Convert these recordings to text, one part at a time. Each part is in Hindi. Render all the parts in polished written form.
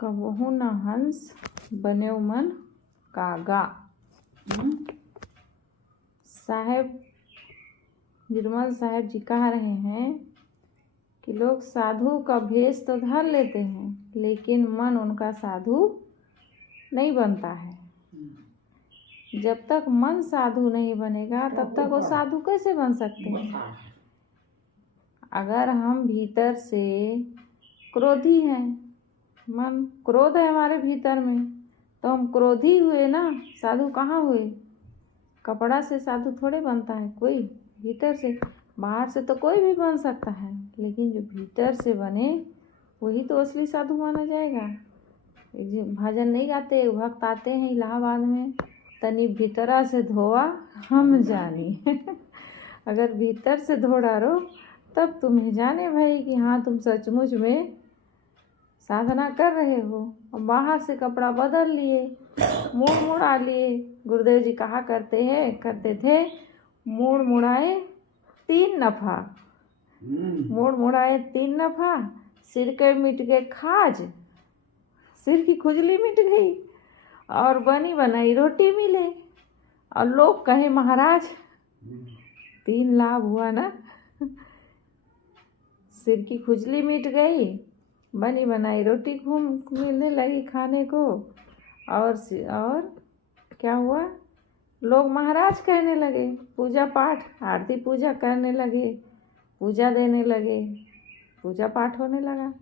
कबहू न हंस बन्यो मन कागा। साहेब निर्मल साहेब जी कह रहे हैं कि लोग साधु का भेष तो धर लेते हैं, लेकिन मन उनका साधु नहीं बनता है। जब तक मन साधु नहीं बनेगा तब तक वो साधु कैसे बन सकते हैं। अगर हम भीतर से क्रोधी हैं, मन क्रोध है हमारे भीतर में, तो हम क्रोधी हुए ना, साधु कहाँ हुए। कपड़ा से साधु थोड़े बनता है कोई, भीतर से। बाहर से तो कोई भी बन सकता है, लेकिन जो भीतर से बने वही तो असली साधु माना जाएगा। भजन नहीं गाते, भक्त आते हैं इलाहाबाद में, तनी भीतरा से धोआ हम जानी। अगर भीतर से धो डालो तब तुम्हें जाने भाई कि हाँ तुम सचमुच में साधना कर रहे हो। और बाहर से कपड़ा बदल लिए, मुड़ मुड़ा लिए। गुरुदेव जी कहा करते थे, मुड़ मुड़ाए 3 नफा, मुड़ मुड़ाए 3 नफा, सिर के मिट गए खाज, सिर की खुजली मिट गई और बनी बनाई रोटी मिले। और लोग कहे महाराज 3 लाभ हुआ ना, सिर की खुजली मिट गई, बनी बनाई रोटी मिलने लगी खाने को, और क्या हुआ, लोग महाराज कहने लगे। पूजा पाठ आरती पूजा करने लगे, पूजा देने लगे, पूजा पाठ होने लगा।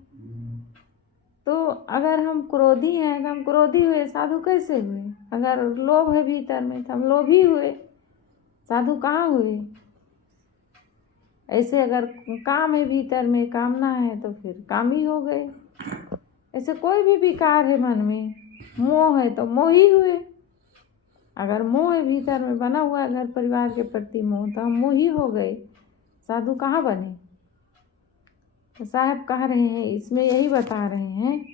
तो अगर हम क्रोधी हैं तो हम क्रोधी हुए, साधु कैसे हुए। अगर लोभ है भीतर में तो हम लोभी हुए, साधु कहाँ हुए। ऐसे अगर काम है भीतर में, कामना है, तो फिर कामी हो गए। ऐसे कोई भी विकार है मन में, मोह है तो मोही हुए। अगर मोह है भीतर में बना हुआ है घर परिवार के प्रति मोह, तो हम मोही हो गए, साधु कहाँ बने। तो साहब कह रहे हैं, इसमें यही बता रहे हैं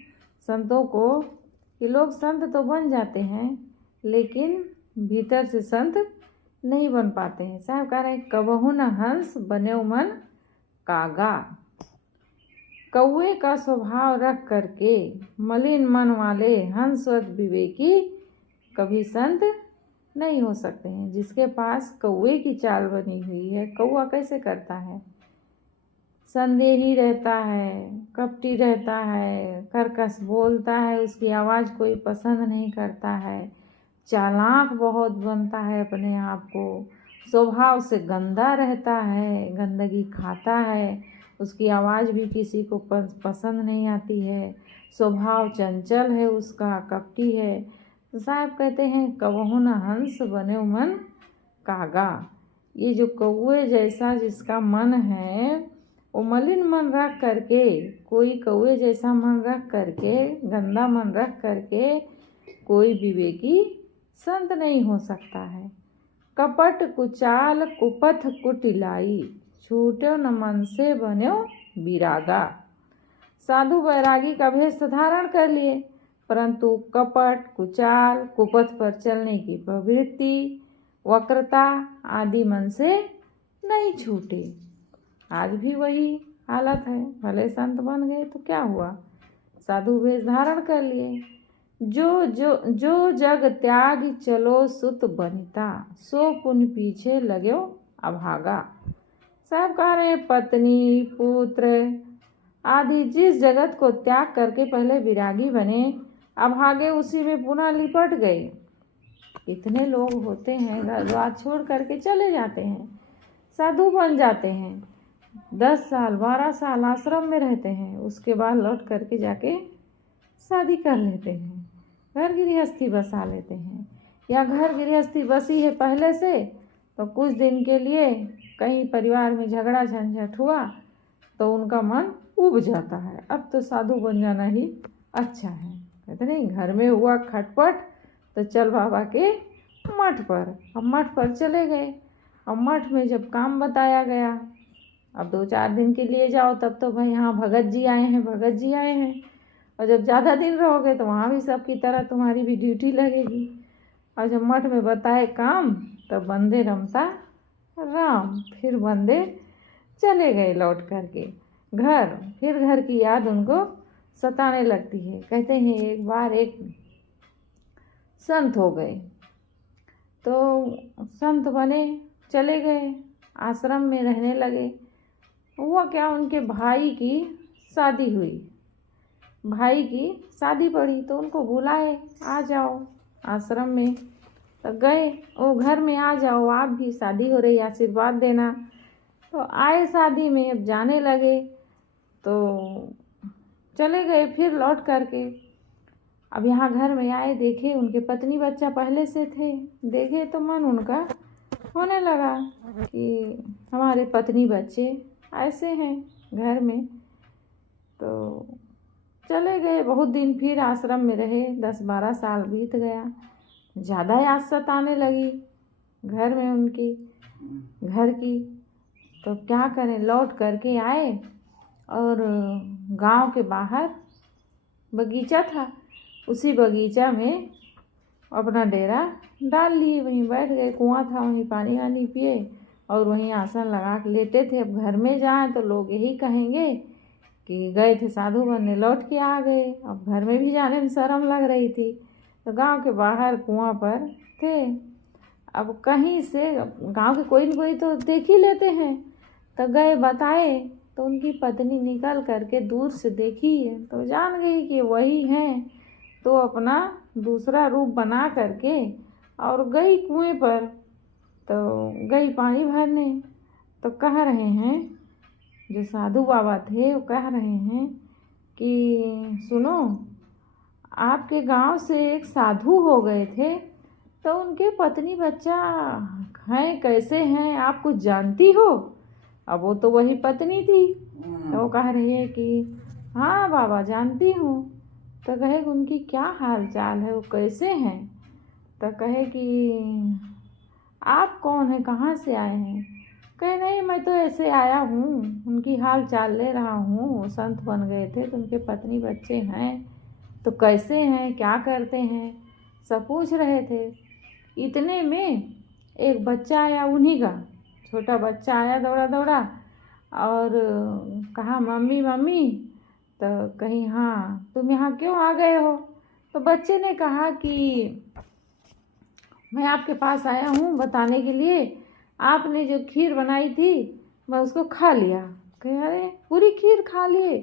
संतों को कि लोग संत तो बन जाते हैं, लेकिन भीतर से संत नहीं बन पाते हैं। साहब कह रहे हैं, कबहू न हंस बन्यो मन कागा। कौवे का स्वभाव रख करके मलिन मन वाले हंसवत विवेकी कभी संत नहीं हो सकते हैं। जिसके पास कौवे की चाल बनी हुई है, कौवा कैसे करता है, संदेही रहता है, कपटी रहता है, कर्कश बोलता है, उसकी आवाज़ कोई पसंद नहीं करता है, चालाक बहुत बनता है अपने आप को, स्वभाव से गंदा रहता है, गंदगी खाता है, उसकी आवाज़ भी किसी को पसंद नहीं आती है, स्वभाव चंचल है उसका, कपटी है। तो साहब कहते हैं, कबहू न हंस बन्यो मन कागा। ये जो कौवे जैसा जिसका मन है, वो मलिन मन रख करके, कोई कौवे जैसा मन रख करके, गंदा मन रख करके कोई विवेकी संत नहीं हो सकता है। कपट कुचाल कुपथ कुटिलाई, छूट्यो न मन से बन्यो विरागा। साधु वैरागी का भेष धारण कर लिए, परंतु कपट कुचाल कुपथ पर चलने की प्रवृत्ति, वक्रता आदि मन से नहीं छूटे। आज भी वही हालत है। भले संत बन गए तो क्या हुआ, साधु वेश धारण कर लिए। जो जग त्याग चलो सुत बनिता, सो पुण्य पीछे लगो अभागा। साहब कह रहे हैं, पत्नी पुत्र आदि जिस जगत को त्याग करके पहले विरागी बने, अभागे उसी में पुनः लिपट गए। इतने लोग होते हैं द्वार छोड़ करके चले जाते हैं, साधु बन जाते हैं, 10 साल 12 साल आश्रम में रहते हैं, उसके बाद लौट करके जाके शादी कर लेते हैं, घर गृहस्थी बसा लेते हैं। या घर गृहस्थी बसी है पहले से, तो कुछ दिन के लिए कहीं परिवार में झगड़ा झंझट हुआ तो उनका मन उब जाता है, अब तो साधु बन जाना ही अच्छा है। कहते नहीं, घर में हुआ खटपट तो चल बाबा के मठ पर। अब मठ पर चले गए, अब मठ में जब काम बताया गया, अब 2-4 दिन के लिए जाओ तब तो भाई हाँ भगत जी आए हैं, भगत जी आए हैं। और जब ज़्यादा दिन रहोगे तो वहाँ भी सबकी तरह तुम्हारी भी ड्यूटी लगेगी। और जब मठ में बताए काम, तब बंदे रमता राम, फिर बंदे चले गए लौट करके घर। फिर घर की याद उनको सताने लगती है। कहते हैं एक बार एक संत हो गए, तो संत बने, चले गए, आश्रम में रहने लगे। हुआ क्या, उनके भाई की शादी हुई, भाई की शादी पड़ी, तो उनको बुलाए, आ जाओ आश्रम में। तो गए, वो घर में आ जाओ, आप भी शादी हो रही, आशीर्वाद देना। तो आए शादी में, अब जाने लगे, तो चले गए फिर लौट करके। अब यहाँ घर में आए, देखे उनके पत्नी बच्चा पहले से थे, देखे तो मन उनका होने लगा कि हमारे पत्नी बच्चे ऐसे हैं घर में। तो चले गए, बहुत दिन फिर आश्रम में रहे, 10-12 साल बीत गया। ज़्यादा याद सताने लगी घर में उनकी, घर की। तो क्या करें, लौट करके आए और गांव के बाहर बगीचा था, उसी बगीचा में अपना डेरा डाल लिए, वहीं बैठ गए। कुआं था, वहीं पानी वानी पिए और वहीं आसन लगा के लेटे थे। अब घर में जाएं तो लोग यही कहेंगे कि गए थे साधु बनने, लौट के आ गए। अब घर में भी जाने में शर्म लग रही थी, तो गांव के बाहर कुआं पर थे। अब कहीं से गांव के कोई न कोई तो देख ही लेते हैं, तो गए बताए, तो उनकी पत्नी निकल करके दूर से देखी तो जान गई कि वही हैं। तो अपना दूसरा रूप बना करके और गई कुएं पर, तो गई पानी भरने। तो कह रहे हैं, जो साधु बाबा थे वो कह रहे हैं कि सुनो, आपके गांव से एक साधु हो गए थे, तो उनके पत्नी बच्चा हैं, कैसे हैं, आप कुछ जानती हो? अब वो तो वही पत्नी थी, तो वो कह रही है कि हाँ बाबा जानती हूँ। तो कहे कि उनकी क्या हाल चाल है, वो कैसे हैं? तो कहे कि आप कौन हैं, कहाँ से आए हैं? कहे नहीं, मैं तो ऐसे आया हूँ, उनकी हाल चाल ले रहा हूँ। वो संत बन गए थे, तो उनके पत्नी बच्चे हैं, तो कैसे हैं, क्या करते हैं, सब पूछ रहे थे। इतने में एक बच्चा आया, उन्हीं का छोटा बच्चा आया दौड़ा दौड़ा और कहा मम्मी मम्मी। तो कहीं हाँ, तुम यहाँ क्यों आ गए हो? तो बच्चे ने कहा कि मैं आपके पास आया हूँ बताने के लिए, आपने जो खीर बनाई थी मैं उसको खा लिया। कहे अरे पूरी खीर खा लिए?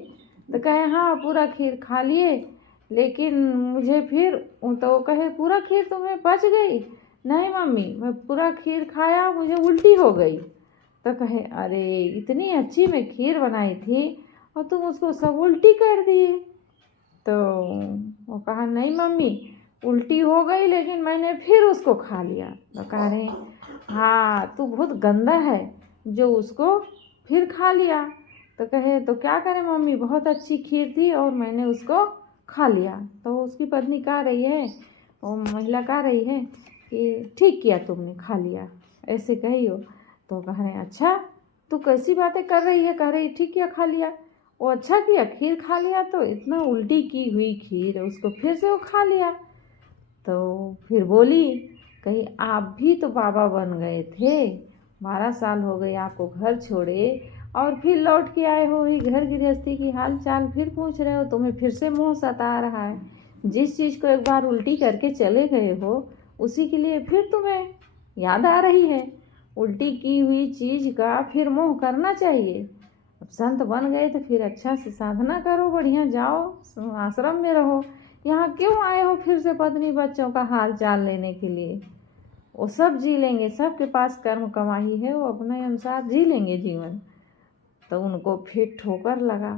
तो कहे हाँ पूरा खीर खा लिए, लेकिन मुझे फिर, तो कहे पूरा खीर तुम्हें पच गई? नहीं मम्मी, मैं पूरा खीर खाया, मुझे उल्टी हो गई। तो कहे अरे इतनी अच्छी मैं खीर बनाई थी और तुम उसको सब उल्टी कर दिए। तो वो कहा नहीं मम्मी, उल्टी हो गई, लेकिन मैंने फिर उसको खा लिया। तो कह रहे हाँ तू बहुत गंदा है जो उसको फिर खा लिया। तो कहे तो क्या करें मम्मी, बहुत अच्छी खीर थी और मैंने उसको खा लिया। तो उसकी पत्नी कह रही है, वो महिला कह रही है कि ठीक किया तुमने, खा लिया, ऐसे कही हो। तो कह रहे अच्छा तू कैसी बातें कर रही है? कह रही ठीक किया, खा लिया। वो अच्छा किया, खीर खा लिया, तो इतना उल्टी की हुई खीर है उसको फिर से वो खा लिया। तो फिर बोली, कहीं आप भी तो बाबा बन गए थे, 12 साल हो गए आपको घर छोड़े और फिर लौट के आए हो, ही घर गृहस्थी की हाल चाल फिर पूछ रहे हो, तुम्हें फिर से मोह सता रहा है। जिस चीज़ को एक बार उल्टी करके चले गए हो उसी के लिए फिर तुम्हें याद आ रही है। उल्टी की हुई चीज़ का फिर मोह करना चाहिए। अब संत बन गए तो फिर अच्छा से साधना करो, बढ़िया जाओ आश्रम में रहो। यहाँ क्यों आए हो फिर से पत्नी बच्चों का हाल चाल लेने के लिए? वो सब जी लेंगे, सबके पास कर्म कमाई है, वो अपने अनुसार जी लेंगे जीवन। तो उनको फिर ठोकर लगा,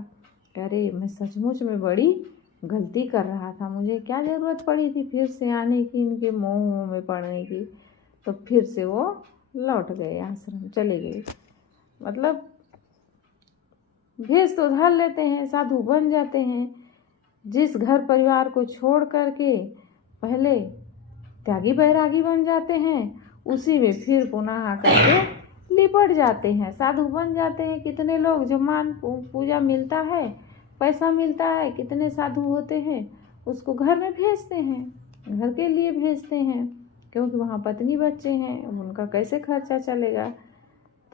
अरे मैं सचमुच में बड़ी गलती कर रहा था, मुझे क्या ज़रूरत पड़ी थी फिर से आने की, इनके मोह में पड़ने की। तो फिर से वो लौट गए आश्रम, चले गए। मतलब भेष तो धर लेते हैं, साधु बन जाते हैं। जिस घर परिवार को छोड़ करके पहले त्यागी बैरागी बन जाते हैं, उसी में फिर पुनः आकर के लिपट जाते हैं, साधु बन जाते हैं। कितने लोग जो मान पूजा मिलता है, पैसा मिलता है, कितने साधु होते हैं, उसको घर में भेजते हैं, घर के लिए भेजते हैं, क्योंकि वहाँ पत्नी बच्चे हैं, अब उनका कैसे खर्चा चलेगा।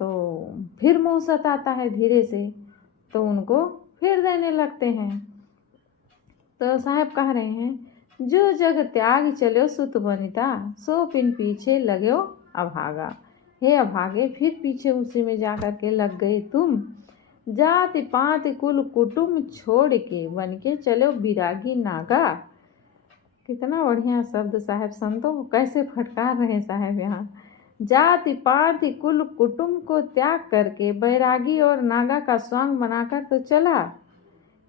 तो फिर मोह सताता है धीरे से, तो उनको फिर देने लगते हैं। तो साहब कह रहे हैं, जो जग त्याग चलो सुत बनिता, सो पिन पीछे लगे अभागा। हे अभागे, फिर पीछे उसी में जा कर के लग गए तुम। जाति पाति कुल कुटुम्ब छोड़ के, बन के चलो बिरागी नागा। कितना बढ़िया शब्द साहब, संतों को कैसे फटकार रहे हैं साहब यहाँ। जाति पाति कुल कुटुम्ब को त्याग करके बैरागी और नागा का स्वांग बनाकर तो चला,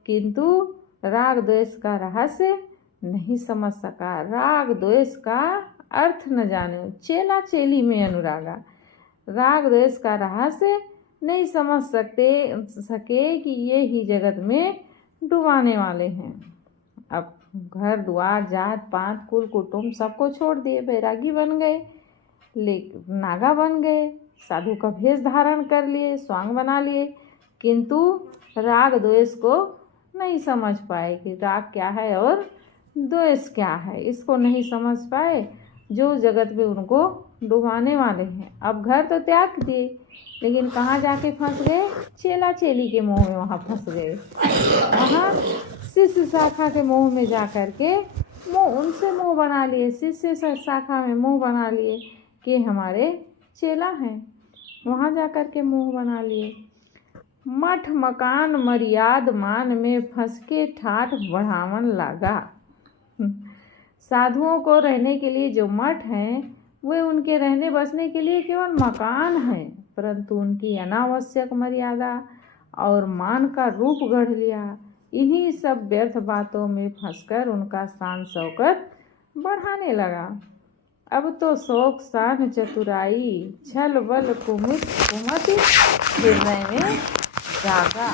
किंतु राग द्वेष का रहस्य नहीं समझ सका। राग द्वेष का अर्थ न जाने, चेला चेली में अनुरागा। राग द्वेष का रहस्य नहीं समझ सके कि ये ही जगत में डुबाने वाले हैं। अब घर द्वार जात पात कुल कुटुंब सबको छोड़ दिए, बैरागी बन गए, नागा बन गए, साधु का भेष धारण कर लिए, स्वांग बना लिए, किंतु राग द्वेष को नहीं समझ पाए कि राग क्या है और द्वेष क्या है। इसको नहीं समझ पाए जो जगत में उनको डुबाने वाले हैं। अब घर तो त्याग दिए, लेकिन कहाँ जाके फंस गए? चेला चेली के मोह में वहाँ फंस गए। वहाँ शिष्य शाखा के मोह में जा कर के उनसे मोह बना लिए, शिष्य शाखा में मोह बना लिए कि हमारे चेला हैं, वहाँ जा कर के मोह बना लिए। मठ मकान मर्याद मान में फंस के ठाठ बढ़ावन लगा। साधुओं को रहने के लिए जो मठ हैं वे उनके रहने बसने के लिए केवल मकान हैं, परंतु उनकी अनावश्यक मर्यादा और मान का रूप गढ़ लिया। इन्हीं सब व्यर्थ बातों में फंसकर उनका शान शौकत बढ़ाने लगा। अब तो शौक शान चतुराई छल बल कुमति हृदय में जागा।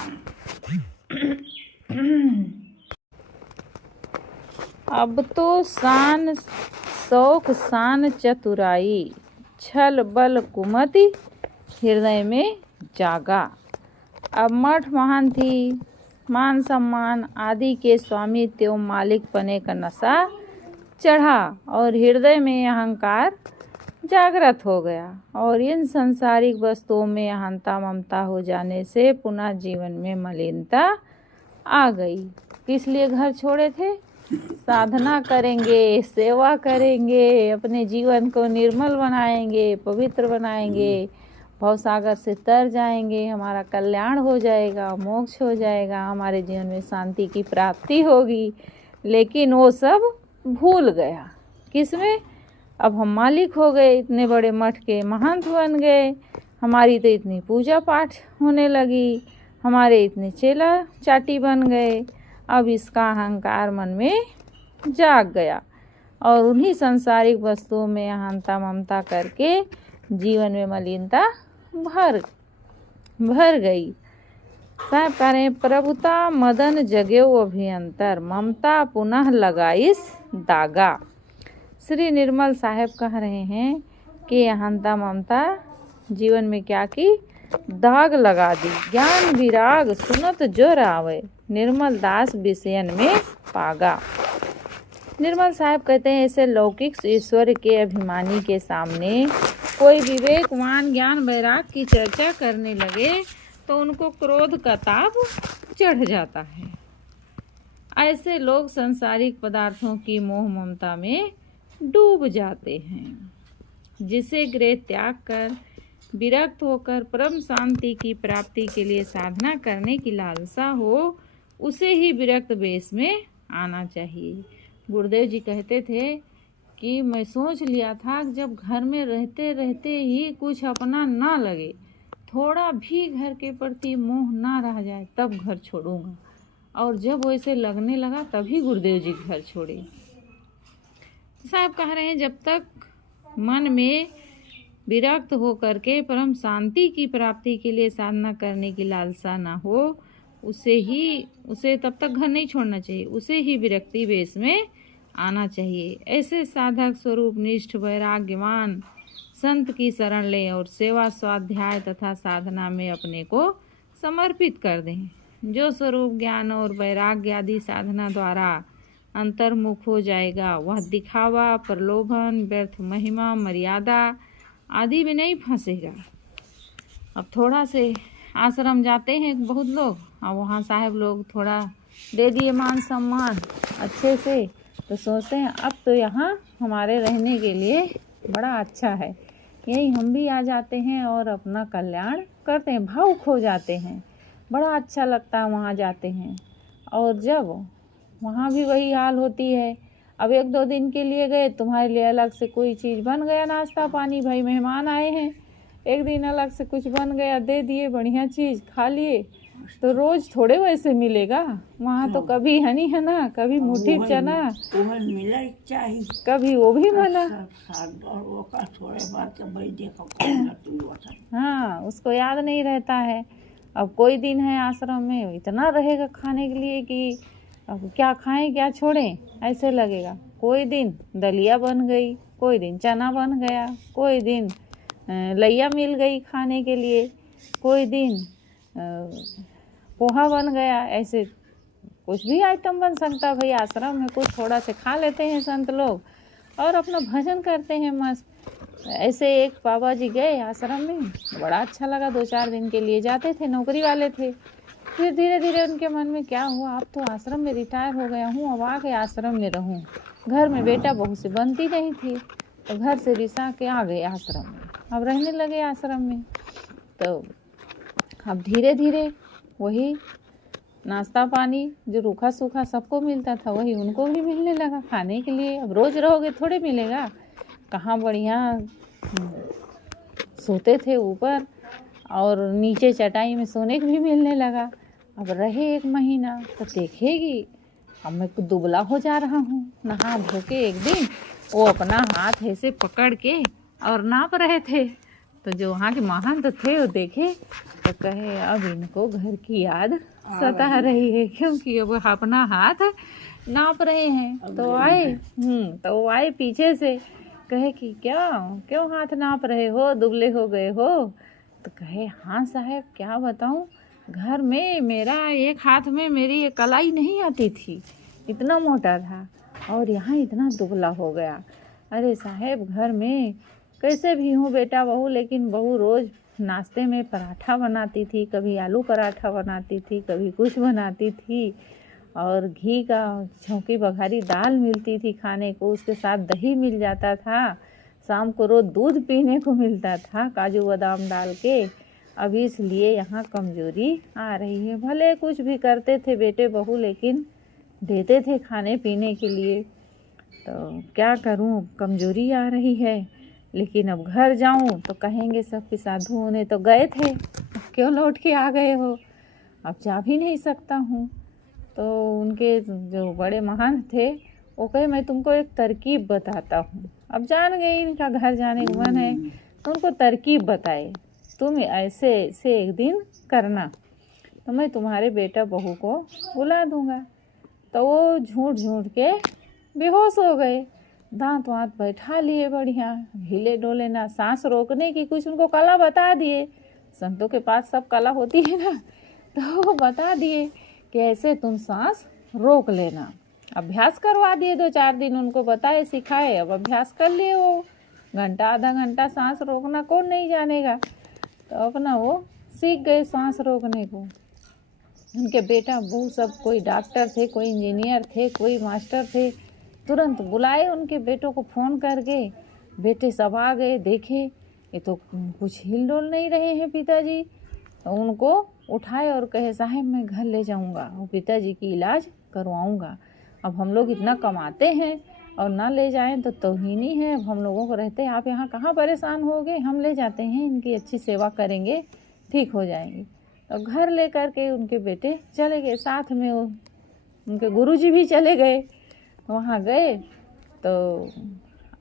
अब तो शौक शान चतुराई छल बल कुमति हृदय में जागा। अब मठ महान थी, मान सम्मान आदि के स्वामी त्यों मालिक पने का नशा चढ़ा और हृदय में अहंकार जागृत हो गया, और इन सांसारिक वस्तुओं में अहंता ममता हो जाने से पुनः जीवन में मलिनता आ गई। किस लिए घर छोड़े थे? साधना करेंगे, सेवा करेंगे, अपने जीवन को निर्मल बनाएंगे, पवित्र बनाएंगे, भवसागर से तर जाएंगे, हमारा कल्याण हो जाएगा, मोक्ष हो जाएगा, हमारे जीवन में शांति की प्राप्ति होगी। लेकिन वो सब भूल गया। किसमें? अब हम मालिक हो गए, इतने बड़े मठ के महंत बन गए, हमारी तो इतनी पूजा पाठ होने लगी, हमारे इतने चेला चाटी बन गए। अब इसका अहंकार मन में जाग गया और उन्हीं सांसारिक वस्तुओं में अहंता ममता करके जीवन में मलिनता भर गई। साहब कह रहे हैं, प्रभुता मदन जगेऊ अभियंतर, ममता पुनः लगाइस दागा। श्री निर्मल साहब कह रहे हैं कि अहंता ममता जीवन में क्या की? दाग लगा दी। ज्ञान विराग सुनत जो रावे, निर्मल दास विषयन में पागा। निर्मल साहब कहते हैं, ऐसे लौकिक ईश्वर के अभिमानी के सामने कोई विवेकवान ज्ञान वैराग की चर्चा करने लगे तो उनको क्रोध का ताप चढ़ जाता है। ऐसे लोग सांसारिक पदार्थों की मोह ममता में डूब जाते हैं। जिसे गृह त्याग कर विरक्त होकर परम शांति की प्राप्ति के लिए साधना करने की लालसा हो, उसे ही विरक्त वेश में आना चाहिए। गुरुदेव जी कहते थे कि मैं सोच लिया था कि जब घर में रहते रहते ही कुछ अपना ना लगे, थोड़ा भी घर के प्रति मोह ना रह जाए, तब घर छोड़ूंगा। और जब वैसे लगने लगा तभी गुरुदेव जी घर छोड़े। साहब कह रहे हैं, जब तक मन में विरक्त होकर के परम शांति की प्राप्ति के लिए साधना करने की लालसा ना हो, उसे तब तक घर नहीं छोड़ना चाहिए, उसे ही विरक्ति वेश में आना चाहिए। ऐसे साधक स्वरूप निष्ठ वैराग्यवान संत की शरण लें और सेवा स्वाध्याय तथा साधना में अपने को समर्पित कर दें। जो स्वरूप ज्ञान और वैराग्य आदि साधना द्वारा अंतर्मुख हो जाएगा, वह दिखावा, प्रलोभन, व्यर्थ महिमा, मर्यादा आदि में नहीं फंसेगा। अब थोड़ा से आश्रम जाते हैं बहुत लोग, और वहाँ साहब लोग थोड़ा दे दिए मान सम्मान अच्छे से, तो सोचते हैं अब तो यहाँ हमारे रहने के लिए बड़ा अच्छा है, यही हम भी आ जाते हैं और अपना कल्याण करते हैं, भावुक हो जाते हैं, बड़ा अच्छा लगता है वहाँ जाते हैं। और जब वहाँ भी वही हाल होती है, अब 1-2 दिन के लिए गए, तुम्हारे लिए अलग से कोई चीज़ बन गया, नाश्ता पानी, भाई मेहमान आए हैं, एक दिन अलग से कुछ बन गया, दे दिए बढ़िया चीज़, खा लिए। तो रोज थोड़े वैसे मिलेगा, वहाँ तो कभी हनी है ना, कभी मुट्ठी चना, कभी वो भी बना। हाँ, उसको याद नहीं रहता है। अब कोई दिन है आश्रम में इतना रहेगा खाने के लिए कि अब क्या खाएं क्या छोड़ें, ऐसे लगेगा। कोई दिन दलिया बन गई, कोई दिन चना बन गया, कोई दिन लैया मिल गई खाने के लिए, कोई दिन पोहा बन गया, ऐसे कुछ भी आइटम बन सकता है। भाई आश्रम में कुछ थोड़ा से खा लेते हैं संत लोग और अपना भजन करते हैं मस्त। ऐसे एक बाबा जी गए आश्रम में, बड़ा अच्छा लगा, 2-4 दिन के लिए जाते थे, नौकरी वाले थे। फिर धीरे धीरे उनके मन में क्या हुआ, अब तो आश्रम में रिटायर हो गया हूँ, अब आके आश्रम में रहूँ। घर में बेटा बहू से बनती नहीं थी, तो घर से रिसा के आ गए आश्रम में, अब रहने लगे आश्रम में। तो अब धीरे धीरे वही नाश्ता पानी जो रूखा सूखा सबको मिलता था, वही उनको भी मिलने लगा खाने के लिए। अब रोज़ रहोगे थोड़े मिलेगा, कहाँ बढ़िया सोते थे ऊपर और नीचे चटाई में सोने को भी मिलने लगा। अब रहे 1 महीना तो देखेगी अब मैं दुबला हो जा रहा हूँ। नहा धो के एक दिन वो अपना हाथ ऐसे पकड़ के और नाप रहे थे, तो जो वहाँ के महान तो थे वो देखे तो कहे अब इनको घर की याद सता रही है, क्योंकि अब अपना हाथ नाप रहे हैं। तो आए पीछे से, कहे कि क्यों हाथ नाप रहे हो, दुबले हो गए हो। तो कहे हाँ साहब क्या बताऊँ, घर में मेरा एक हाथ में मेरी एक कलाई नहीं आती थी, इतना मोटा था, और यहाँ इतना दुबला हो गया। अरे साहब घर में कैसे भी हूँ बेटा बहू, लेकिन बहू रोज़ नाश्ते में पराठा बनाती थी, कभी आलू पराठा बनाती थी, कभी कुछ बनाती थी, और घी का छौंकी बघारी दाल मिलती थी खाने को, उसके साथ दही मिल जाता था, शाम को रोज़ दूध पीने को मिलता था काजू बादाम डाल के। अब इसलिए यहाँ कमजोरी आ रही है। भले कुछ भी करते थे बेटे बहू, लेकिन देते थे खाने पीने के लिए, तो क्या करूँ, कमजोरी आ रही है। लेकिन अब घर जाऊँ तो कहेंगे सब कि साधु होने तो गए थे, क्यों लौट के आ गए हो। अब जा भी नहीं सकता हूँ। तो उनके जो बड़े महान थे वो कहे मैं तुमको एक तरकीब बताता हूँ। अब जान गई इनका घर जाने का मन है, तो उनको तरकीब बताए, तुम ऐसे ऐसे एक दिन करना तो मैं तुम्हारे बेटा बहू को बुला दूँगा। तो वो झूठ झूठ के बेहोश हो गए, दांत वांत बैठा लिए बढ़िया, हिले डोले ना, सांस रोकने की कुछ उनको कला बता दिए। संतों के पास सब कला होती है ना, तो वो बता दिए कि ऐसे तुम सांस रोक लेना। अभ्यास करवा दिए, 2-4 दिन उनको बताए सिखाए, अब अभ्यास कर लिए। वो घंटा आधा घंटा सांस रोकना कौन नहीं जानेगा, तो अपना वो सीख गए सांस रोकने को। उनके बेटा बहू सब, कोई डॉक्टर थे, कोई इंजीनियर थे, कोई मास्टर थे, तुरंत बुलाए उनके बेटों को फ़ोन करके। बेटे सब आ गए, देखे ये तो कुछ हिल डोल नहीं रहे हैं पिताजी, तो उनको उठाए और कहे साहब मैं घर ले जाऊंगा और पिताजी की इलाज करवाऊंगा। अब हम लोग इतना कमाते हैं और ना ले जाएं तो तौहीनी है। अब हम लोगों को रहते आप यहाँ कहाँ परेशान होगे, हम ले जाते हैं, इनकी अच्छी सेवा करेंगे, ठीक हो जाएंगे। तो घर ले कर के उनके बेटे चले गए, साथ में वो उनके गुरुजी भी चले गए। वहाँ गए तो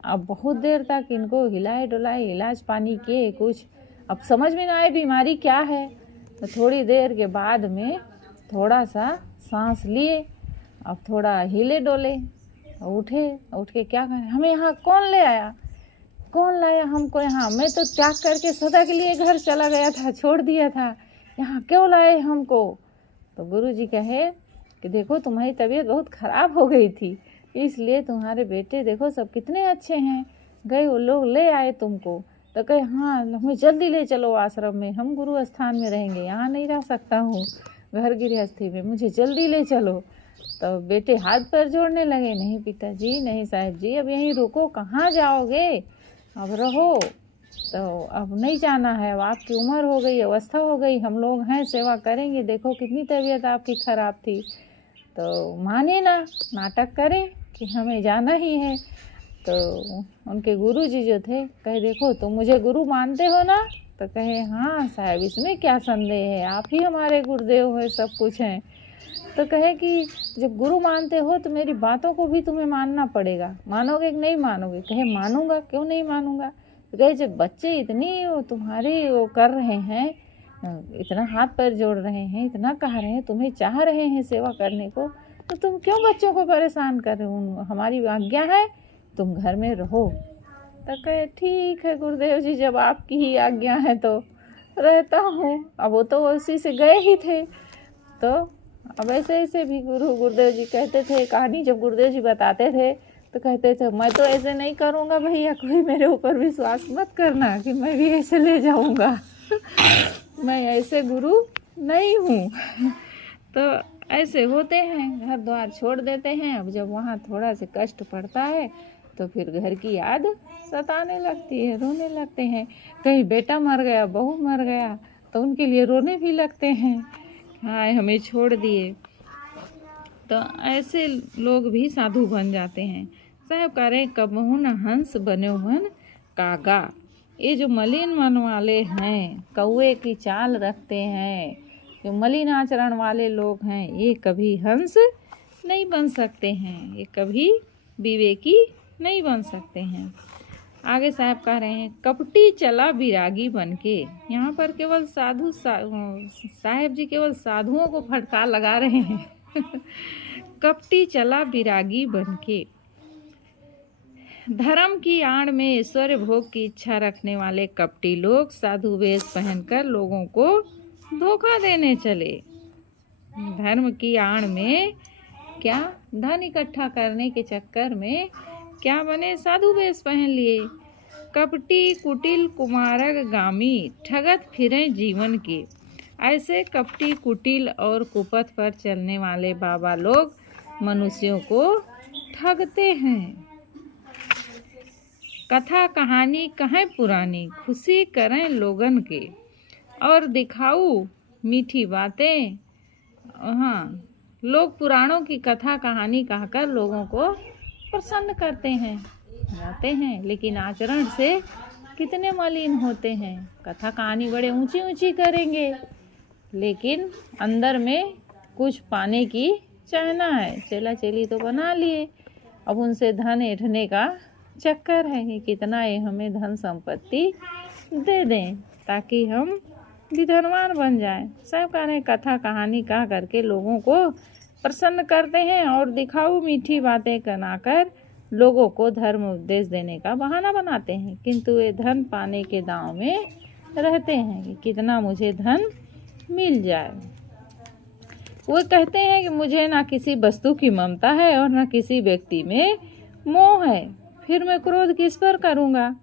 अब बहुत देर तक इनको हिलाए डुलाए, इलाज पानी किए, कुछ अब समझ में ना आए बीमारी क्या है। तो थोड़ी देर के बाद में थोड़ा सा सांस लिए, अब थोड़ा हिले डोले, उठे, उठ के क्या करें, हमें यहाँ कौन ले आया, कौन लाया हमको यहाँ, मैं तो त्याग करके सदा के लिए घर चला गया था, छोड़ दिया था, यहाँ क्यों लाए हमको। तो गुरुजी कहे कि देखो तुम्हारी तबीयत बहुत ख़राब हो गई थी, इसलिए तुम्हारे बेटे देखो सब कितने अच्छे हैं, गए वो लोग ले आए तुमको। तो कहे हाँ हमें जल्दी ले चलो आश्रम में, हम गुरु स्थान में रहेंगे, यहाँ नहीं रह सकता हूँ घर गृहस्थी में, मुझे जल्दी ले चलो। तो बेटे हाथ पैर जोड़ने लगे, नहीं पिताजी, नहीं साहब जी, अब यहीं रुको, कहाँ जाओगे, अब रहो। तो अब नहीं जाना है, अब आपकी उम्र हो गई, अवस्था हो गई, हम लोग हैं, सेवा करेंगे, देखो कितनी तबीयत आपकी खराब थी। तो माने ना, नाटक करें कि हमें जाना ही है। तो उनके गुरुजी जो थे कहे, देखो तुम मुझे गुरु मानते हो ना? तो कहे, हाँ साहब, इसमें क्या संदेह है, आप ही हमारे गुरुदेव हैं, सब कुछ हैं। तो कहे कि जब गुरु मानते हो तो मेरी बातों को भी तुम्हें मानना पड़ेगा, मानोगे कि नहीं मानोगे? कहे, मानूंगा, क्यों नहीं मानूंगा। तो कहे, जब बच्चे इतनी तुम्हारी वो कर रहे हैं, इतना हाथ पैर जोड़ रहे हैं, इतना कह रहे हैं, तुम्हें चाह रहे हैं सेवा करने को, तो तुम क्यों बच्चों को परेशान कर रहे हो? हमारी आज्ञा है, तुम घर में रहो। तो कहे, ठीक है गुरुदेव जी, जब आपकी ही आज्ञा है तो रहता हूँ। अब वो तो उसी से गए ही थे। तो अब ऐसे ऐसे भी गुरुदेव जी कहते थे कहानी, जब गुरुदेव जी बताते थे तो कहते थे, मैं तो ऐसे नहीं करूँगा भैया, कोई मेरे ऊपर विश्वास मत करना कि मैं भी ऐसे ले जाऊँगा मैं ऐसे गुरु नहीं हूँ। तो ऐसे होते हैं, घर द्वार छोड़ देते हैं। अब जब वहाँ थोड़ा से कष्ट पड़ता है तो फिर घर की याद सताने लगती है, रोने लगते हैं। कहीं बेटा मर गया, बहू मर गया, तो उनके लिए रोने भी लगते हैं, हाँ हमें छोड़ दिए। तो ऐसे लोग भी साधु बन जाते हैं। साहब कह रहे, कबहू न हंस बन्यो मन कागा। ये जो मलिन मन वाले हैं, कौए की चाल रखते हैं, जो मलिन आचरण वाले लोग हैं, ये कभी हंस नहीं बन सकते हैं, ये कभी विवेकी नहीं बन सकते हैं। आगे साहब कह रहे हैं, कपटी चला विरागी बनके। यहाँ पर केवल साहब जी केवल साधुओं को फटकार लगा रहे हैं कपटी चला विरागी बनके। धर्म की आड़ में ऐश्वर्य भोग की इच्छा रखने वाले कपटी लोग साधु वेश पहनकर लोगों को धोखा देने चले। धर्म की आड़ में क्या, धन इकट्ठा करने के चक्कर में क्या बने, साधु वेश पहन लिए। कपटी कुटिल कुमारक गामी ठगत फिरे जीवन के। ऐसे कपटी कुटिल और कुपथ पर चलने वाले बाबा लोग मनुष्यों को ठगते हैं। कथा कहानी कहें पुरानी, खुशी करें लोगन के, और दिखाऊ मीठी बातें। हाँ, लोग पुराणों की कथा कहानी कहकर लोगों को प्रसन्न करते हैं, जाते हैं, लेकिन आचरण से कितने मलिन होते हैं। कथा कहानी बड़े ऊंची ऊंची करेंगे, लेकिन अंदर में कुछ पाने की चाहना है, चेला चेली तो बना लिए, अब उनसे धन ऐंठने का चक्कर है कि कितना ये हमें धन संपत्ति दे दें ताकि हम भी धनवान बन जाएं। सब कह रहे कथा कहानी कह करके लोगों को प्रसन्न करते हैं और दिखाऊ मीठी बातें बनाकर लोगों को धर्म उपदेश देने का बहाना बनाते हैं, किंतु ये धन पाने के दांव में रहते हैं कि कितना मुझे धन मिल जाए। वो कहते हैं कि मुझे ना किसी वस्तु की ममता है और ना किसी व्यक्ति में मोह है, फिर मैं क्रोध किस पर करूँगा।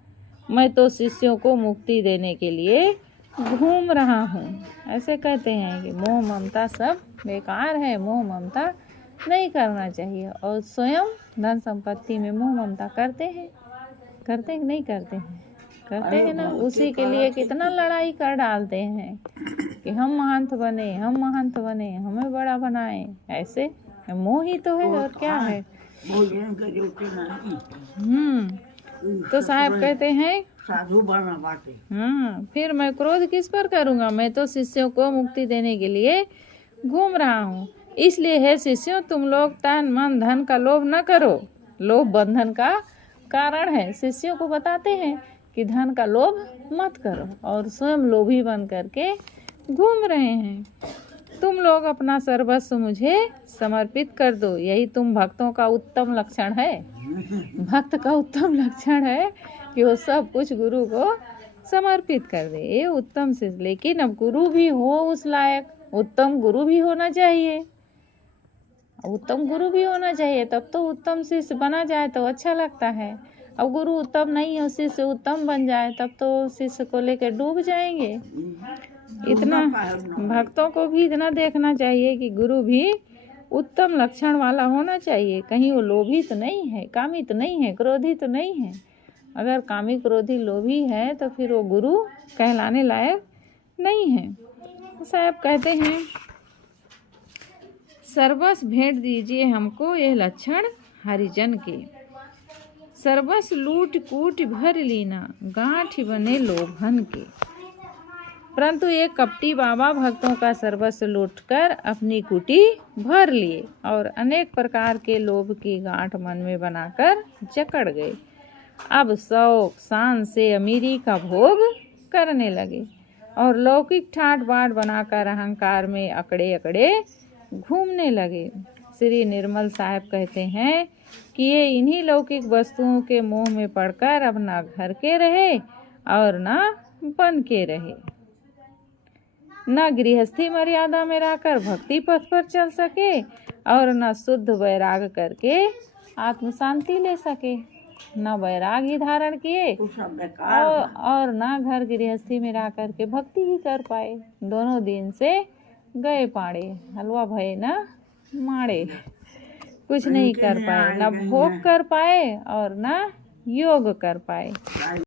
मैं तो शिष्यों को मुक्ति देने के लिए घूम रहा हूँ। ऐसे कहते हैं कि मोह ममता सब बेकार है, मोह ममता नहीं करना चाहिए। और स्वयं धन संपत्ति में मोह ममता करते हैं कि नहीं करते हैं? करते हैं ना। उसी के लिए कितना लड़ाई कर डालते हैं कि हम महंत बने, हमें बड़ा बनाए। ऐसे मोह ही तो है, और क्या है। तो साहब कहते हैं साधु बना बाटे। हाँ, फिर मैं क्रोध किस पर करूँगा, मैं तो शिष्यों को मुक्ति देने के लिए घूम रहा हूँ। इसलिए है शिष्यों, तुम लोग तन मन धन का लोभ न करो, लोभ बंधन का कारण है। शिष्यों को बताते हैं कि धन का लोभ मत करो, और स्वयं लोभी बन करके घूम रहे हैं। तुम लोग अपना सर्वस्व मुझे समर्पित कर दो, यही तुम भक्तों का उत्तम लक्षण है। भक्त का उत्तम लक्षण है कि वो सब कुछ गुरु को समर्पित कर दे, ये उत्तम से। लेकिन अब गुरु भी हो उस लायक, उत्तम गुरु भी होना चाहिए, उत्तम गुरु भी होना चाहिए, तब तो उत्तम शिष्य बना जाए तो अच्छा लगता है। अब गुरु उत्तम नहीं हो, शिष्य उत्तम बन जाए, तब तो शिष्य को लेकर डूब जाएंगे। इतना भक्तों को भी इतना देखना चाहिए कि गुरु भी उत्तम लक्षण वाला होना चाहिए। कहीं वो लोभी तो नहीं है, कामी तो नहीं है, क्रोधी तो नहीं है। अगर कामी क्रोधी लोभी है तो फिर वो गुरु कहलाने लायक नहीं है। तो साहब कहते हैं, सर्वस भेंट दीजिए हमको ये लक्षण हरिजन के। सर्वस लूट कूट भर लीना, गांठ बने लोभन के। परंतु एक कपटी बाबा भक्तों का सर्वस्व लूटकर अपनी कुटी भर लिए और अनेक प्रकार के लोभ की गांठ मन में बनाकर जकड़ गए। अब शौक शान से अमीरी का भोग करने लगे और लौकिक ठाट बाट बनाकर अहंकार में अकड़े अकड़े घूमने लगे। श्री निर्मल साहब कहते हैं कि ये इन्हीं लौकिक वस्तुओं के मोह में पड़कर अपना घर के रहे और न बन के रहे, न गृहस्थी मर्यादा में रहकर भक्ति पथ पर चल सके और न शुद्ध वैराग करके आत्म शांति ले सके, न वैराग ही धारण किए और न घर गृहस्थी में रह करके भक्ति ही कर पाए। दोनों दिन से गए पाड़े, हलवा भये न माड़े। कुछ नहीं कर पाए, न भोग कर पाए और न योग कर पाए।